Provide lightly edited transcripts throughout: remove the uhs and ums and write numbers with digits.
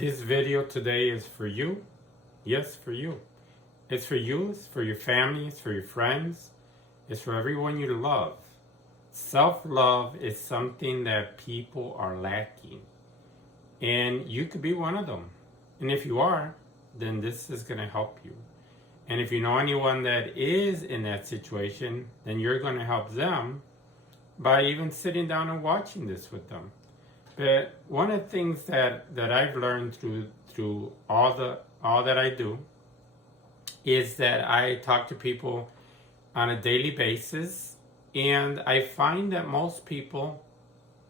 This video today is for you. Yes, for you. It's for you, it's for your family, it's for your friends, it's for everyone you love. Self-love is something that people are lacking. And you could be one of them. And if you are, then this is going to help you. And if you know anyone that is in that situation, then you're going to help them by even sitting down and watching this with them. But one of the things that I've learned through all that I do is that I talk to people on a daily basis, and I find that most people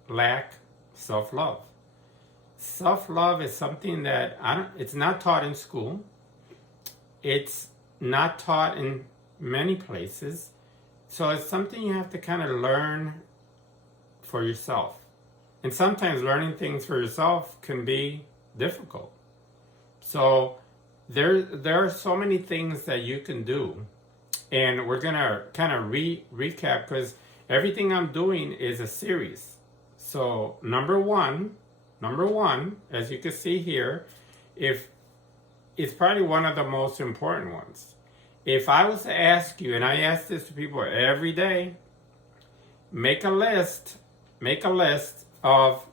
lack self-love. Self-love is something that it's not taught in school. It's not taught in many places. So it's something you have to kind of learn for yourself. And sometimes learning things for yourself can be difficult. So there are so many things that you can do. And we're going to kind of recap because everything I'm doing is a series. So number one, as you can see here, it's probably one of the most important ones. If I was to ask you, and I ask this to people every day, make a list of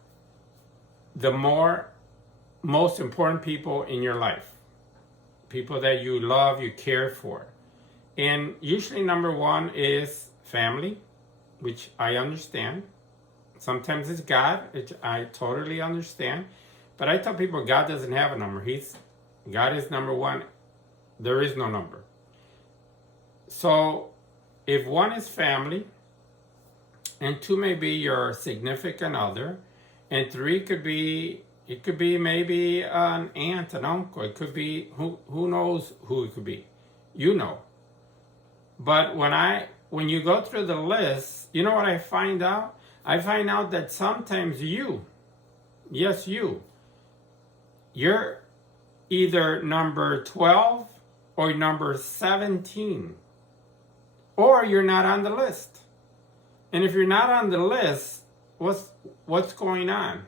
the most important people in your life. People that you love, you care for. And usually number one is family, which I understand. Sometimes it's God, which I totally understand. But I tell people God doesn't have a number. God is number one. There is no number. So if one is family, and two may be your significant other, and three could be maybe an aunt, an uncle. It could be who knows who it could be. You know. But when you go through the list, you know what I find out? I find out that sometimes you're either number 12 or number 17, or you're not on the list. And if you're not on the list, what's going on?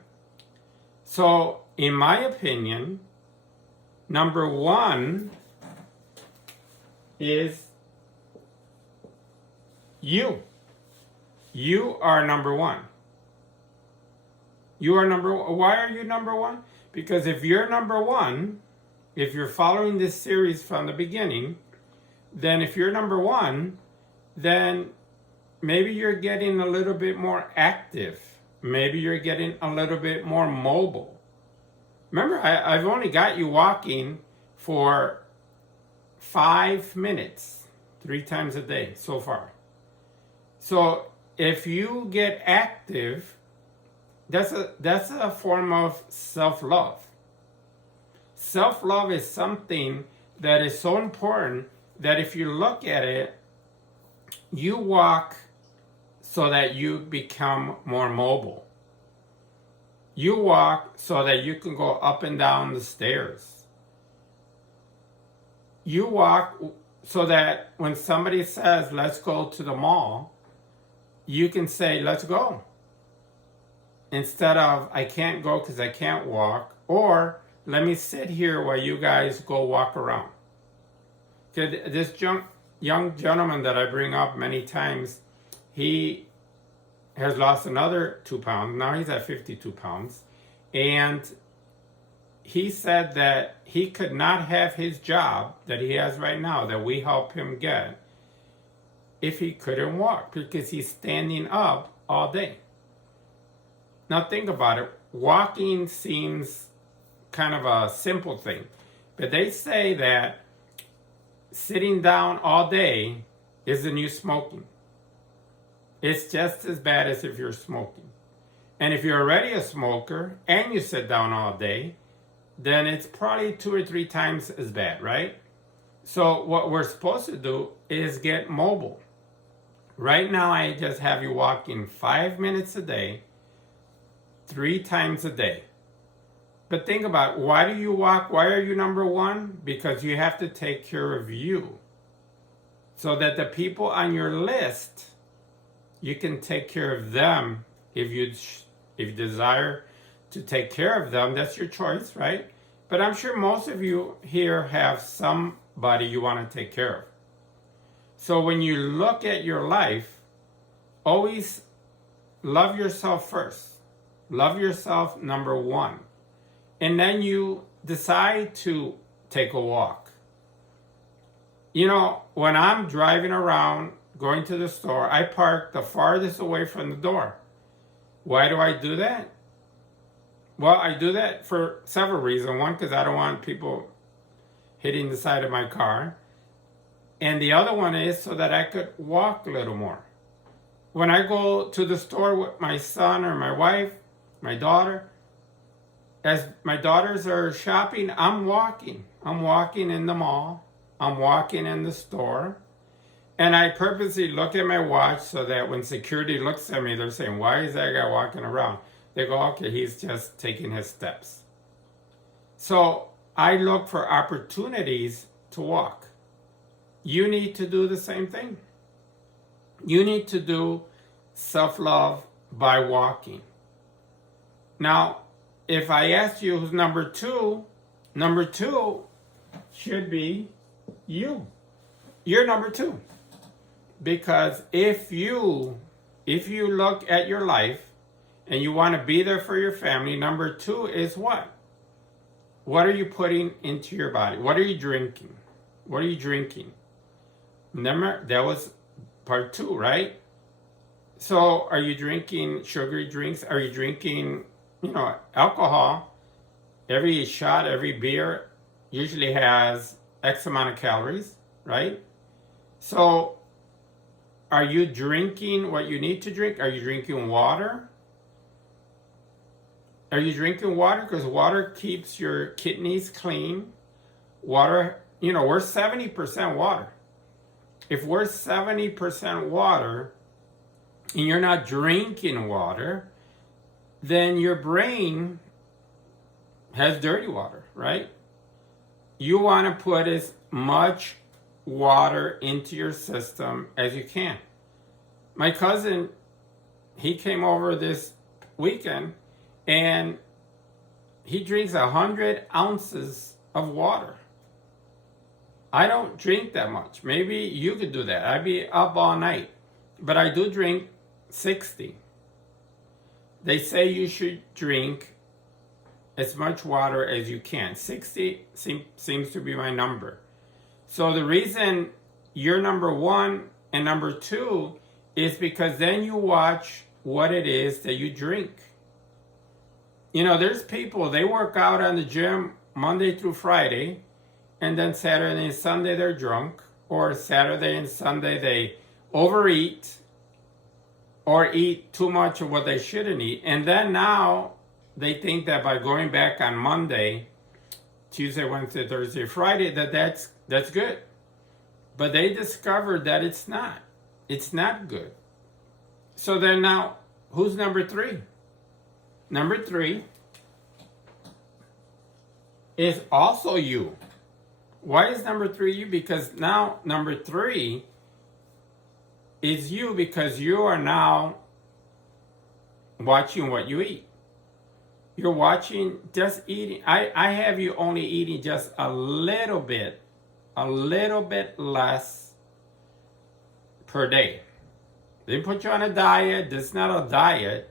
So, in my opinion, number one is you. You are number one. You are number one. Why are you number one? Because if you're number one, if you're following this series from the beginning, then if you're number one, then maybe you're getting a little bit more active. Maybe you're getting a little bit more mobile. Remember, I've only got you walking for 5 minutes, 3 times a day so far. So if you get active, that's a form of self-love. Self-love is something that is so important that if you look at it, you walk so that you become more mobile. You walk so that you can go up and down the stairs. You walk so that when somebody says, let's go to the mall, you can say, let's go. Instead of, I can't go because I can't walk, or let me sit here while you guys go walk around. This young gentleman that I bring up many times, he has lost another 2 pounds. Now he's at 52 pounds. And he said that he could not have his job that he has right now, that we help him get, if he couldn't walk, because he's standing up all day. Now think about it. Walking seems kind of a simple thing. But they say that sitting down all day is the new smoking. It's just as bad as if you're smoking. And if you're already a smoker and you sit down all day, then it's probably 2 or 3 times as bad, right? So what we're supposed to do is get mobile. Right now, I just have you walking 5 minutes a day, 3 times a day. But think about, why do you walk? Why are you number one? Because you have to take care of you. So that the people on your list, you can take care of them if you desire to take care of them. That's your choice, right? But I'm sure most of you here have somebody you want to take care of. So when you look at your life, always love yourself first. Love yourself, number one. And then you decide to take a walk. You know, when I'm driving around, going to the store, I park the farthest away from the door. Why do I do that? Well, I do that for several reasons. One, because I don't want people hitting the side of my car. And the other one is so that I could walk a little more. When I go to the store with my son or my wife, my daughter, as my daughters are shopping, I'm walking. I'm walking in the mall. I'm walking in the store. And I purposely look at my watch so that when security looks at me, they're saying, why is that guy walking around? They go, okay, he's just taking his steps. So I look for opportunities to walk. You need to do the same thing. You need to do self-love by walking. Now, if I ask you who's number two should be you. You're number two. Because if you look at your life and you want to be there for your family, number two is what? What are you putting into your body? What are you drinking? What are you drinking? Remember, that was part two, right? So are you drinking sugary drinks? Are you drinking, alcohol? Every shot, every beer usually has X amount of calories, right? So are you drinking what you need to drink? Are you drinking water? Are you drinking water? Because water keeps your kidneys clean. Water, we're 70% water. If we're 70% water and you're not drinking water, then your brain has dirty water, right? You want to put as much water into your system as you can. My cousin, he came over this weekend and he drinks 100 ounces of water. I don't drink that much. Maybe you could do that. I'd be up all night. But I do drink 60. They say you should drink as much water as you can. 60 seems to be my number. So the reason you're number one and number two is because then you watch what it is that you drink. There's people, they work out on the gym Monday through Friday, and then Saturday and Sunday they're drunk, or Saturday and Sunday they overeat or eat too much of what they shouldn't eat. And then now they think that by going back on Monday, Tuesday, Wednesday, Thursday, Friday, that's good. But they discovered that it's not. It's not good. So then now, who's number three? Number three is also you. Why is number three you? Because now number three is you, because you are now watching what you eat. You're watching, just eating. I have you only eating just a little bit less per day. They put you on a diet. This is not a diet.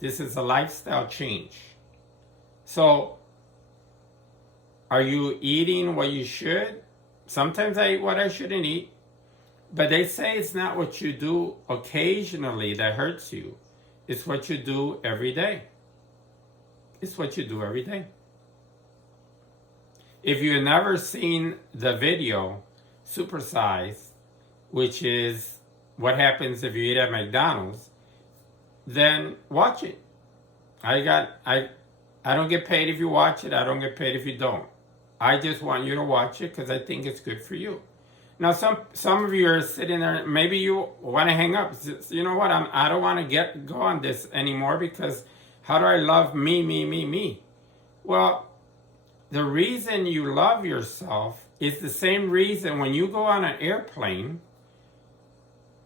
This is a lifestyle change. So, are you eating what you should? Sometimes I eat what I shouldn't eat. But they say it's not what you do occasionally that hurts you. It's what you do every day. It's what you do every day. If you've never seen the video, Supersize, which is what happens if you eat at McDonald's, then watch it. I don't get paid if you watch it. I don't get paid if you don't. I just want you to watch it because I think it's good for you. Now, some of you are sitting there, maybe you want to hang up. You know what? I don't want to go on this anymore because how do I love me? Well, the reason you love yourself is the same reason when you go on an airplane,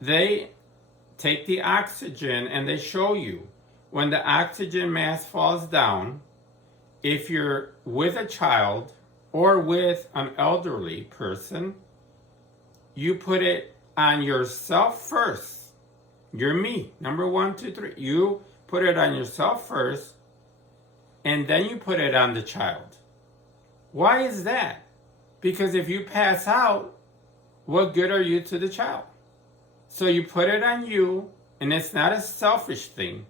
they take the oxygen and they show you when the oxygen mask falls down, if you're with a child or with an elderly person, you put it on yourself first. You're me, number 1, 2, 3. You put it on yourself first, and then you put it on the child. Why is that? Because if you pass out, what good are you to the child? So you put it on you, and it's not a selfish thing.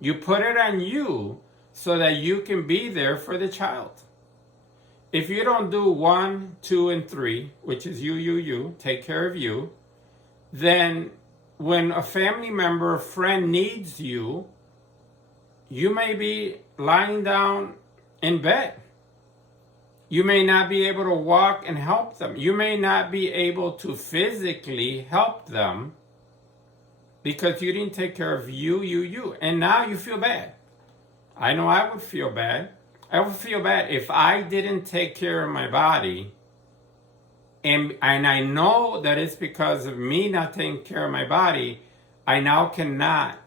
You put it on you so that you can be there for the child. If you don't do 1, 2, and 3, which is you, take care of you, then when a family member or friend needs you, you may be lying down in bed. You may not be able to walk and help them. You may not be able to physically help them because you didn't take care of you. And now you feel bad. I know I would feel bad. I would feel bad if I didn't take care of my body. And I know that it's because of me not taking care of my body, I now cannot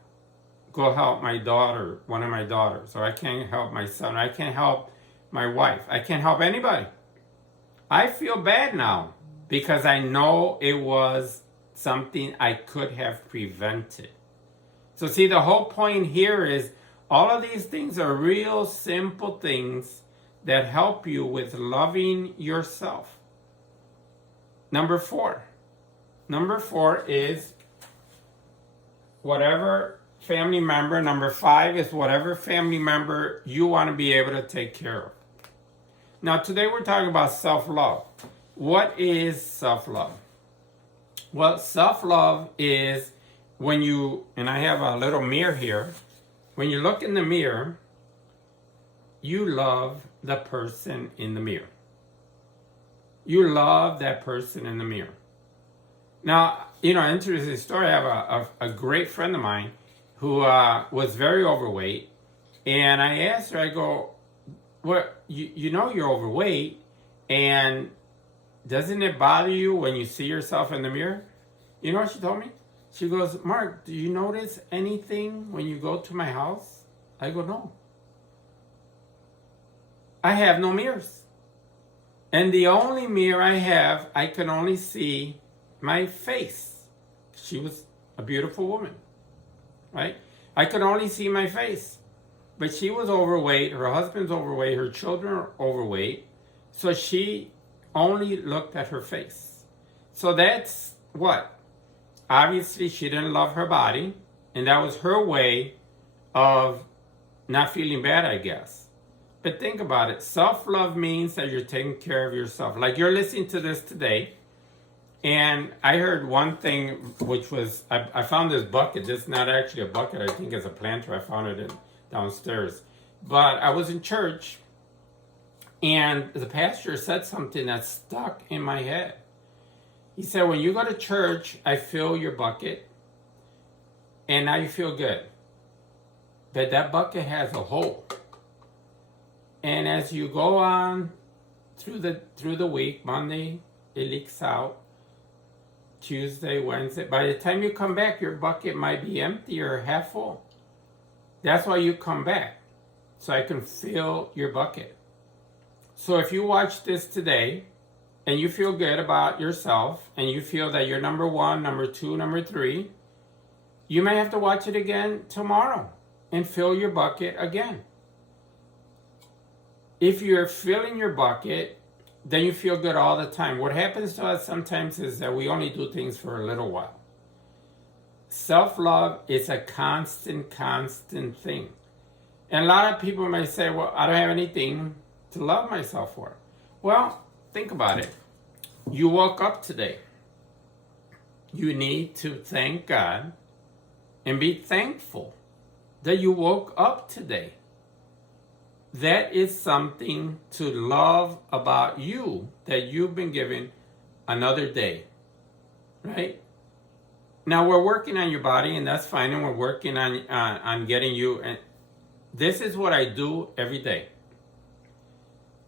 go help my daughter, one of my daughters, or I can't help my son, I can't help my wife, I can't help anybody. I feel bad now because I know it was something I could have prevented. So see, the whole point here is all of these things are real simple things that help you with loving yourself. Number 4. Number 4 is whatever family member. Number 5 is whatever family member you want to be able to take care of. Now today we're talking about self-love. What is self-love? Well, self-love is when you, and I have a little mirror here, when you look in the mirror, you love the person in the mirror. You love that person in the mirror. Now, interesting story. I have a great friend of mine who was very overweight. And I asked her, I go, well, you know you're overweight, and doesn't it bother you when you see yourself in the mirror? You know what she told me? She goes, Mark, do you notice anything when you go to my house? I go, no. I have no mirrors. And the only mirror I have, I can only see my face. She was a beautiful woman, right? I could only see my face. But she was overweight, her husband's overweight, her children are overweight. So she only looked at her face. So that's what? Obviously, she didn't love her body. And that was her way of not feeling bad, I guess. But think about it. Self-love means that you're taking care of yourself. Like you're listening to this today. And I heard one thing, which was, I found this bucket. This is not actually a bucket. I think it's a planter. I found it downstairs. But I was in church. And the pastor said something that stuck in my head. He said, when you go to church, I fill your bucket. And now you feel good. But that bucket has a hole. And as you go on through the week, Monday, it leaks out. Tuesday, Wednesday. By the time you come back, your bucket might be empty or half full. That's why you come back. So I can fill your bucket. So if you watch this today and you feel good about yourself and you feel that you're number 1, number 2, number 3, you may have to watch it again tomorrow and fill your bucket again. If you're filling your bucket, then you feel good all the time. What happens to us sometimes is that we only do things for a little while. Self-love is a constant thing. And a lot of people may say, well, I don't have anything to love myself for. Well, think about it. You woke up today. You need to thank God and be thankful that you woke up today. That is something to love about you, that you've been given another day, right? Now we're working on your body, and that's fine, and we're working on getting you. And this is what I do every day.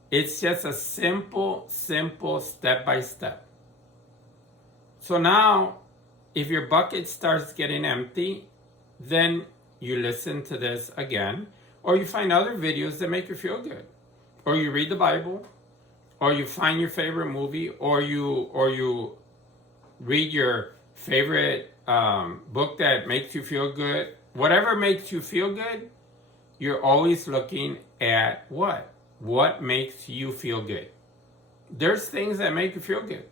It's just a simple step by step. So now, if your bucket starts getting empty, then you listen to this again. Or you find other videos that make you feel good. or you read the Bible, or you find your favorite movie, or you read your favorite book that makes you feel good. Whatever makes you feel good, you're always looking at what? What makes you feel good? There's things that make you feel good.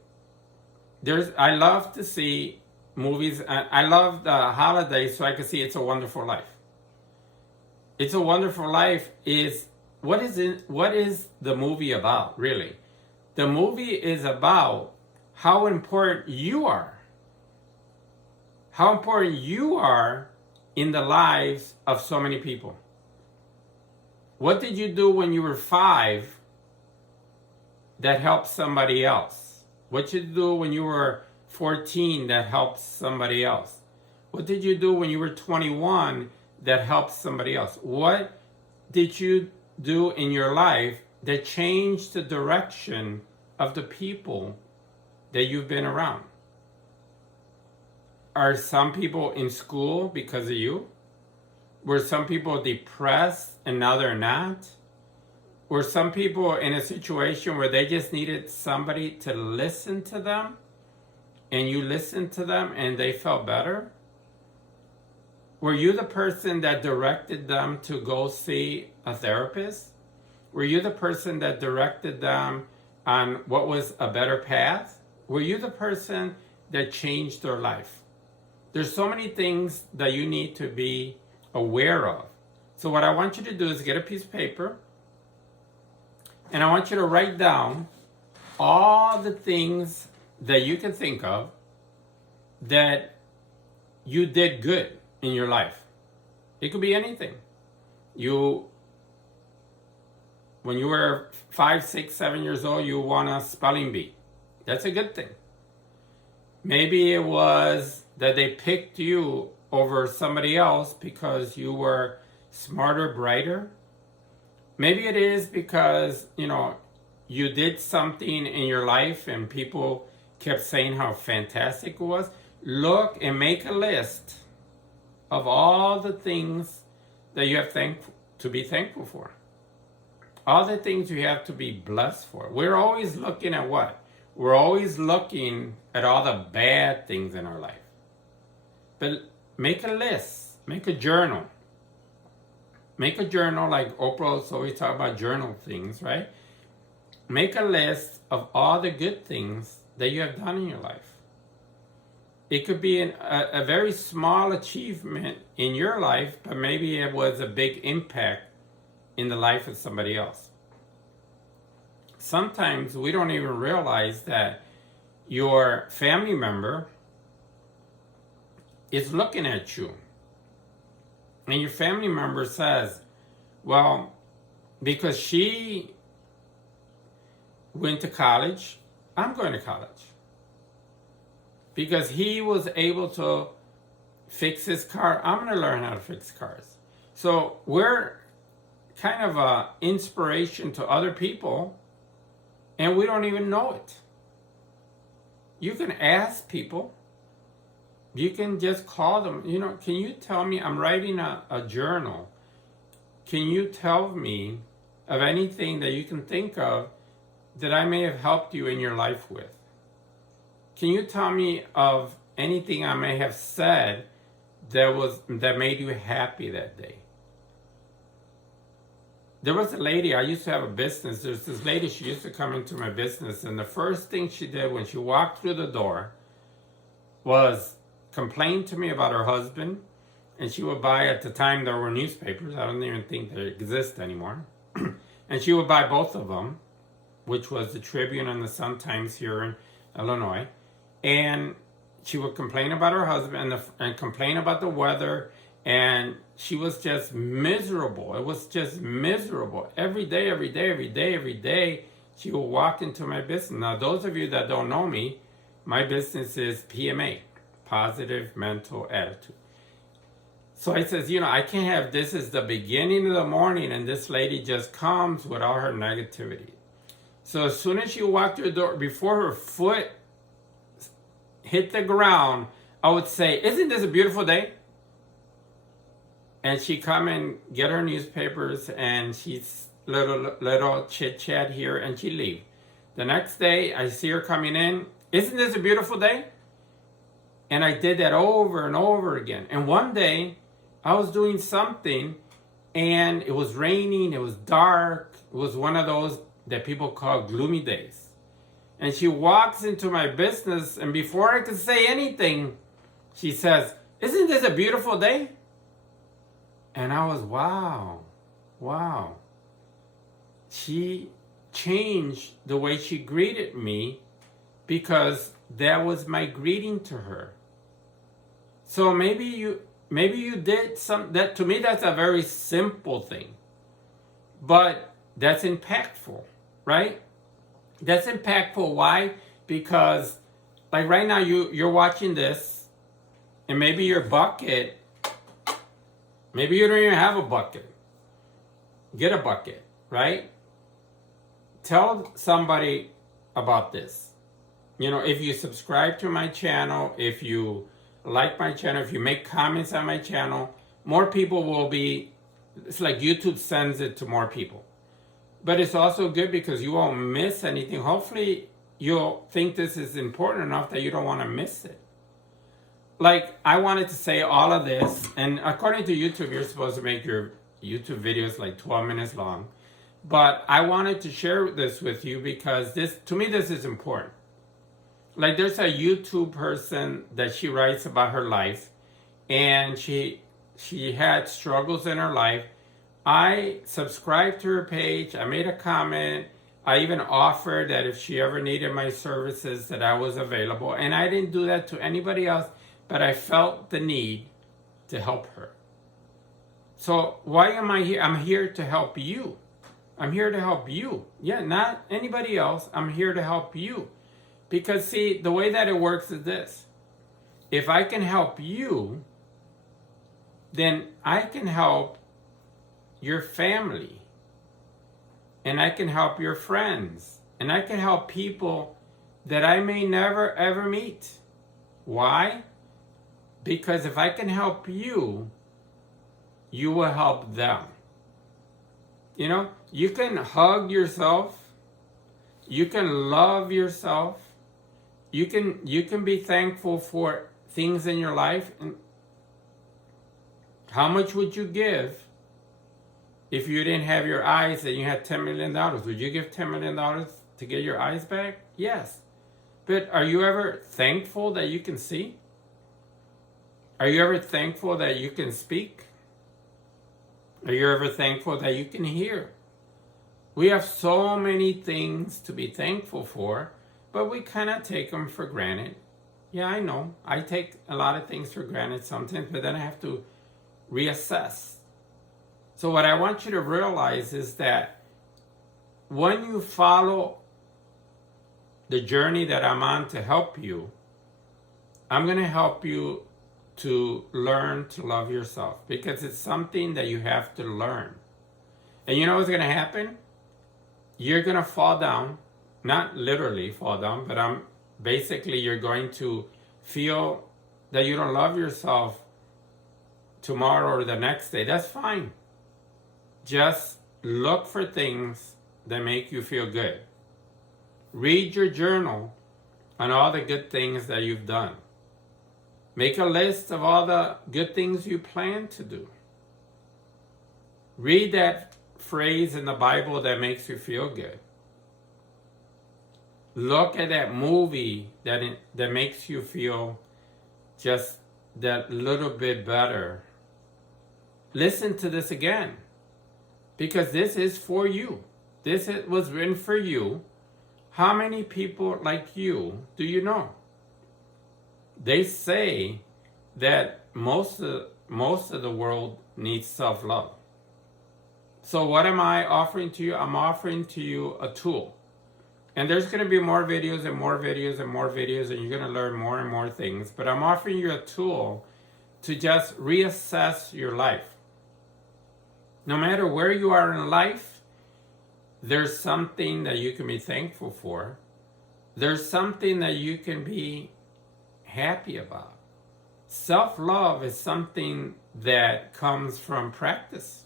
I love to see movies. I love the holidays so I can see It's a Wonderful Life. It's a Wonderful Life is what is the movie about, really? The movie is about how important you are. How important you are in the lives of so many people. What did you do when you were 5 that helped somebody else? What did you do when you were 14 that helped somebody else? What did you do when you were 21 that helped somebody else? What did you do in your life that changed the direction of the people that you've been around? Are some people in school because of you? Were some people depressed and now they're not? Were some people in a situation where they just needed somebody to listen to them and you listened to them and they felt better? Were you the person that directed them to go see a therapist? Were you the person that directed them on what was a better path? Were you the person that changed their life? There's so many things that you need to be aware of. So what I want you to do is get a piece of paper and I want you to write down all the things that you can think of that you did good in your life. It could be anything. When you were 5, 6, 7 years old, you won a spelling bee. That's a good thing. Maybe it was that they picked you over somebody else because you were smarter, brighter. Maybe it is because, you did something in your life and people kept saying how fantastic it was. Look and make a list of all the things that you have to be thankful for. All the things you have to be blessed for. We're always looking at what? We're always looking at all the bad things in our life. But make a list. Make a journal. Make a journal like Oprah's always talk about journal things, right? Make a list of all the good things that you have done in your life. It could be a very small achievement in your life, but maybe it was a big impact in the life of somebody else. Sometimes we don't even realize that your family member is looking at you. And your family member says, well, because she went to college, I'm going to college. Because he was able to fix his car, I'm going to learn how to fix cars. So we're kind of an inspiration to other people, and we don't even know it. You can ask people. You can just call them. Can you tell me, I'm writing a journal. Can you tell me of anything that you can think of that I may have helped you in your life with? Can you tell me of anything I may have said that made you happy that day? There was a lady, I used to have a business. There's this lady, she used to come into my business, and the first thing she did when she walked through the door was complain to me about her husband. And she would buy, at the time there were newspapers, I don't even think they exist anymore. And she would buy both of them, which was the Tribune and the Sun-Times here in Illinois. And she would complain about her husband and complain about the weather. And she was just miserable. It was just miserable. Every day, she would walk into my business. Now, those of you that don't know me, my business is PMA, Positive Mental Attitude. So I says, I can't have this as the beginning of the morning and this lady just comes with all her negativity. So as soon as she walked through the door, before her foot hit the ground, I would say, isn't this a beautiful day? And she'd come and get her newspapers and she'd little chit chat here, and she leave. The next day, I see her coming in. Isn't this a beautiful day? And I did that over and over again. And one day, I was doing something, and it was raining, it was dark. It was one of those that people call gloomy days. And she walks into my business, and before I could say anything, she says, "Isn't this a beautiful day?" And I was, wow. She changed the way she greeted me because that was my greeting to her. So maybe you did some, that to me that's a very simple thing. But that's impactful, right? That's impactful. Why? Because like right now you're watching this, and maybe your bucket, maybe you don't even have a bucket. Get a bucket, right? Tell somebody about this. You know, if you subscribe to my channel, if you like my channel, if you make comments on my channel, more people will be, it's like YouTube sends it to more people. But it's also good because you won't miss anything. Hopefully you'll think this is important enough that you don't want to miss it. Like, I wanted to say all of this, and according to YouTube, you're supposed to make your YouTube videos like 12 minutes long. But I wanted to share this with you because this, to me, this is important. Like, there's a YouTube person that she writes about her life, and she had struggles in her life. I subscribed to her page. I made a comment. I even offered that if she ever needed my services, that I was available. And I didn't do that to anybody else, but I felt the need to help her. So why am I here? I'm here to help you. I'm here to help you. Yeah, not anybody else. I'm here to help you. Because see, the way that it works is this. If I can help you, then I can help your family. And I can help your friends. And I can help people that I may never ever meet. Why? Because if I can help you, you will help them. You know, you can hug yourself. You can love yourself. You can be thankful for things in your life. And how much would you give if you didn't have your eyes and you had $10 million? Would you give $10 million to get your eyes back? Yes. But are you ever thankful that you can see? Are you ever thankful that you can speak? Are you ever thankful that you can hear? We have so many things to be thankful for, but we kind of take them for granted. Yeah, I know. I take a lot of things for granted sometimes, but then I have to reassess. So what I want you to realize is that when you follow the journey that I'm on to help you, I'm going to help you to learn to love yourself, because it's something that you have to learn. And you know what's going to happen? You're going to fall down, not literally fall down, but basically you're going to feel that you don't love yourself tomorrow or the next day. That's fine. Just look for things that make you feel good. Read your journal on all the good things that you've done. Make a list of all the good things you plan to do. Read that phrase in the Bible that makes you feel good. Look at that movie that makes you feel just that little bit better. Listen to this again, because this is for you. This was written for you. How many people like you do you know? They say that most of the world needs self-love. So what am I offering to you? I'm offering to you a tool. And there's going to be more videos and more videos and more videos, and you're going to learn more and more things. But I'm offering you a tool to just reassess your life. No matter where you are in life, there's something that you can be thankful for. There's something that you can be happy about. Self-love is something that comes from practice.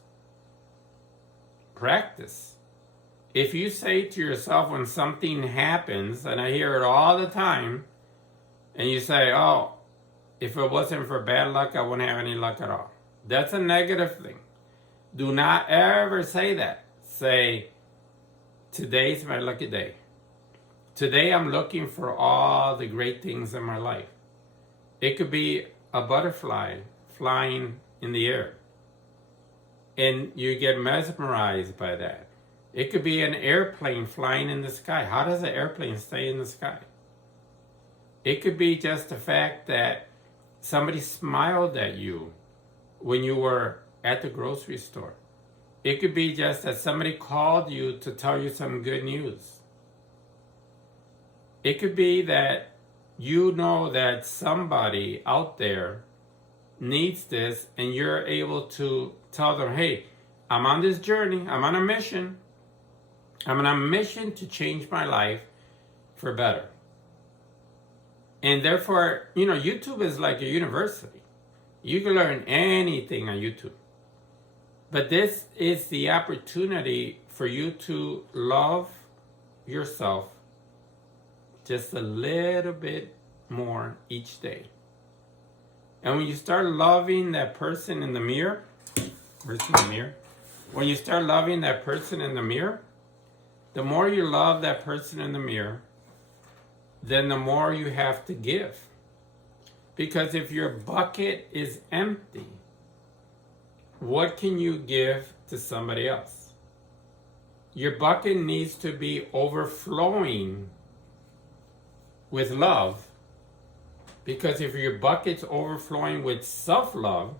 practice. If you say to yourself when something happens, and I hear it all the time, and you say, oh, if it wasn't for bad luck, I wouldn't have any luck at all. That's a negative thing. Do not ever say that. Say, today's my lucky day. Today I'm looking for all the great things in my life. It could be a butterfly flying in the air, and you get mesmerized by that. It could be an airplane flying in the sky. How does an airplane stay in the sky? It could be just the fact that somebody smiled at you when you were at the grocery store. It could be just that somebody called you to tell you some good news. It could be that you know that somebody out there needs this, and you're able to tell them, hey, I'm on this journey, I'm on a mission. I'm on a mission to change my life for better. And therefore, YouTube is like a university. You can learn anything on YouTube. But this is the opportunity for you to love yourself just a little bit more each day. And when you start loving that person in the mirror, when you start loving that person in the mirror, the more you love that person in the mirror, then the more you have to give. Because if your bucket is empty, what can you give to somebody else? Your bucket needs to be overflowing with love. Because if your bucket's overflowing with self-love,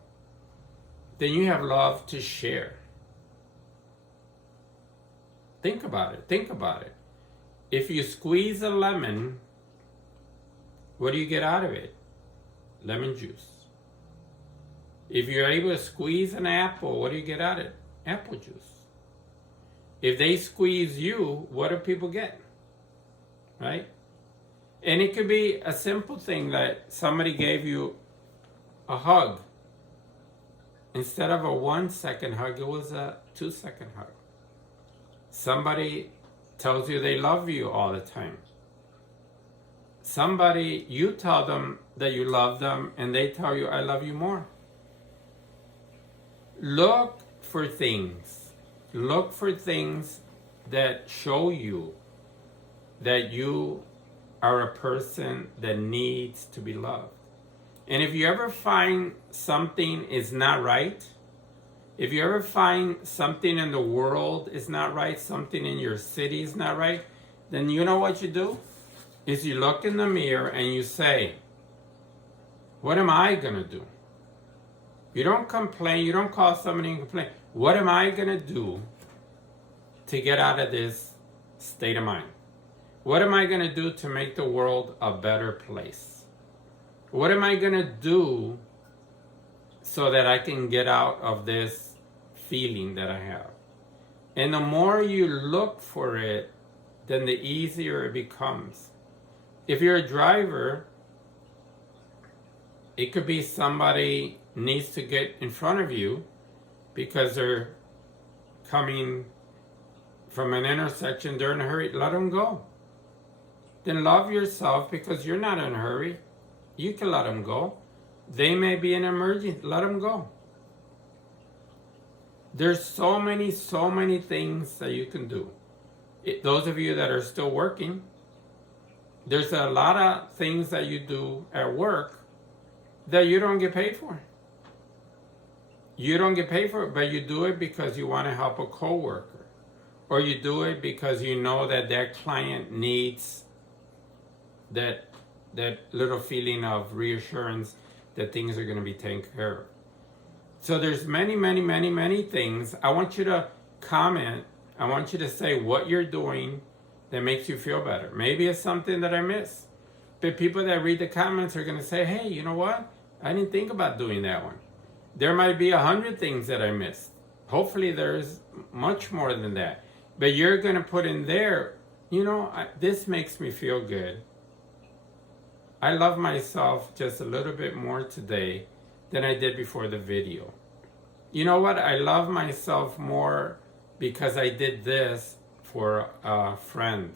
then you have love to share. Think about it. If you squeeze a lemon, what do you get out of it? Lemon juice. If you're able to squeeze an apple, what do you get out of it? Apple juice. If they squeeze you, what do people get? Right? And it could be a simple thing that somebody gave you a hug. Instead of a 1-second hug, it was a 2-second hug. Somebody tells you they love you all the time. Somebody, you tell them that you love them, and they tell you, I love you more. Look for things. Look for things that show you that you are a person that needs to be loved. And if you ever find something is not right, if you ever find something in the world is not right, something in your city is not right, then you know what you do? Is you look in the mirror and you say, what am I going to do? You don't complain, you don't call somebody and complain. What am I going to do to get out of this state of mind? What am I going to do to make the world a better place? What am I going to do so that I can get out of this feeling that I have? And the more you look for it, then the easier it becomes. If you're a driver, it could be somebody needs to get in front of you because they're coming from an intersection, they're in a hurry, let them go. Then love yourself because you're not in a hurry. You can let them go. They may be an emergency, let them go. There's so many things that you can do. Those of you that are still working, there's a lot of things that you do at work that you don't get paid for. You don't get paid for it, but you do it because you want to help a coworker. Or you do it because you know that that client needs that little feeling of reassurance that things are going to be taken care of. So there's many things. I want you to comment. I want you to say what you're doing that makes you feel better. Maybe it's something that I missed. But people that read the comments are going to say, hey, you know what? I didn't think about doing that one. There might be 100 things that I missed. Hopefully there's much more than that. But you're going to put in there, this makes me feel good. I love myself just a little bit more today than I did before the video. You know what? I love myself more because I did this for a friend.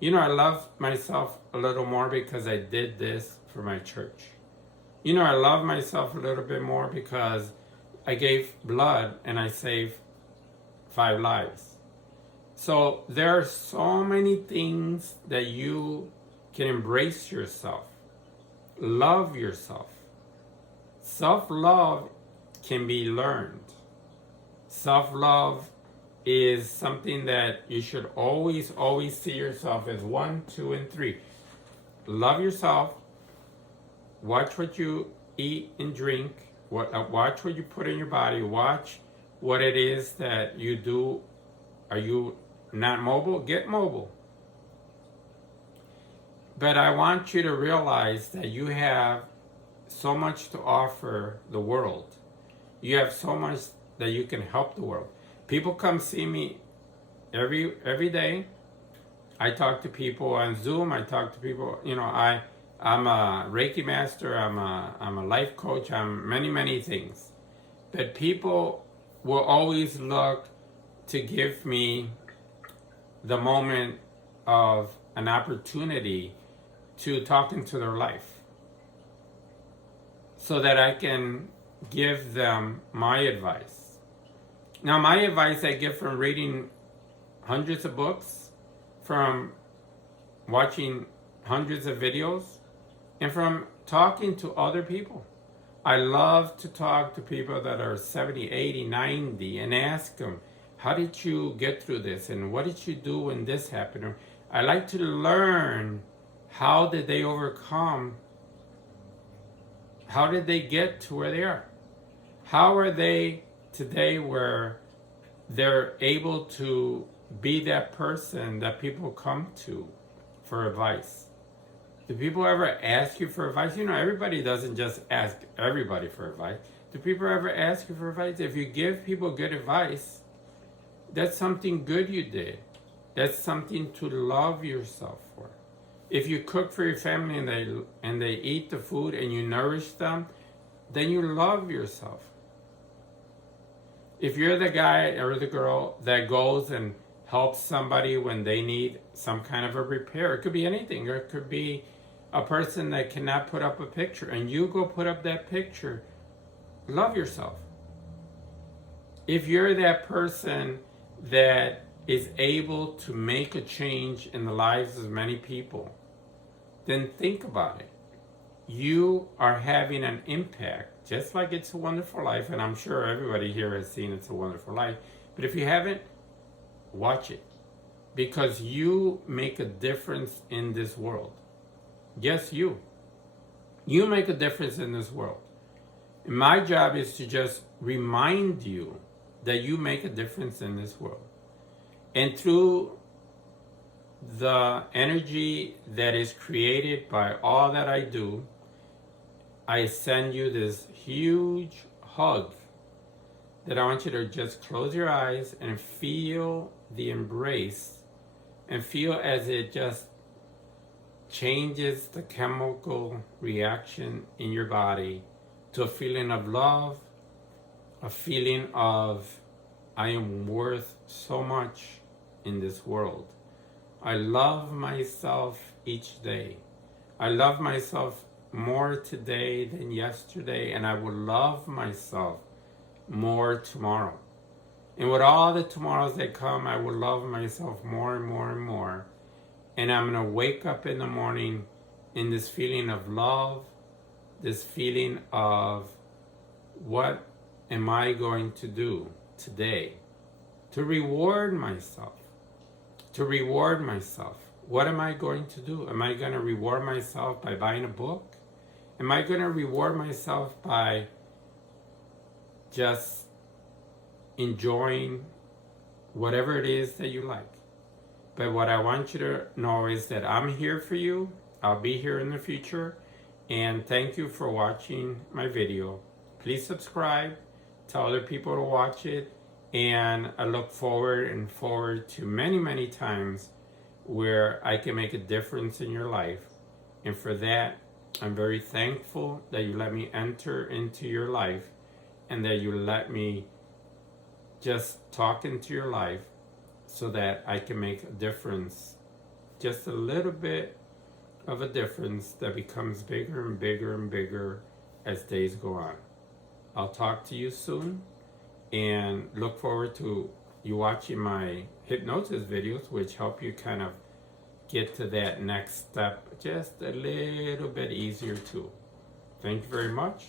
You know, I love myself a little more because I did this for my church. You know, I love myself a little bit more because I gave blood and I saved 5 lives. So there are so many things that you can embrace yourself, love yourself. Self-love can be learned. Self-love is something that you should always see yourself as 1, 2, and 3. Love yourself. Watch what you eat and drink. Watch what you put in your body. Watch what it is that you do. Are you not mobile? Get mobile. But I want you to realize that you have so much to offer the world. You have so much that you can help the world. People come see me every day. I talk to people on Zoom. I talk to people. You know, I'm a Reiki master. I'm a life coach. I'm many things. But people will always look to give me the moment of an opportunity to talk into their life, so that I can give them my advice. Now, my advice I get from reading hundreds of books, from watching hundreds of videos, and from talking to other people. I love to talk to people that are 70, 80, 90 and ask them, how did you get through this? And what did you do when this happened? I like to learn, how did they overcome? How did they get to where they are? How are they today where they're able to be that person that people come to for advice? Do people ever ask you for advice? You know, everybody doesn't just ask everybody for advice. Do people ever ask you for advice? If you give people good advice, that's something good you did. That's something to love yourself for. If you cook for your family and they eat the food and you nourish them, then you love yourself. If you're the guy or the girl that goes and helps somebody when they need some kind of a repair, it could be anything, or it could be a person that cannot put up a picture and you go put up that picture, love yourself. If you're that person that is able to make a change in the lives of many people, then think about it. You are having an impact, just like It's a Wonderful Life, and I'm sure everybody here has seen It's a Wonderful Life, but if you haven't, watch it, because you make a difference in this world. Yes, you make a difference in this world. And my job is to just remind you that you make a difference in this world. And through the energy that is created by all that I do, I send you this huge hug that I want you to just close your eyes and feel the embrace, and feel as it just changes the chemical reaction in your body to a feeling of love, a feeling of I am worth so much in this world. I love myself each day. I love myself more today than yesterday, and I will love myself more tomorrow. And with all the tomorrows that come, I will love myself more and more and more. And I'm going to wake up in the morning in this feeling of love, this feeling of what am I going to do today to reward myself? To reward myself. What am I going to do? Am I going to reward myself by buying a book? Am I going to reward myself by just enjoying whatever it is that you like? But what I want you to know is that I'm here for you. I'll be here in the future. And thank you for watching my video. Please subscribe. Tell other people to watch it. And I look forward to many times where I can make a difference in your life. And for that, I'm very thankful that you let me enter into your life and that you let me just talk into your life so that I can make a difference, just a little bit of a difference that becomes bigger and bigger and bigger as days go on. I'll talk to you soon and look forward to you watching my hypnosis videos, which help you kind of get to that next step just a little bit easier too. Thank you very much.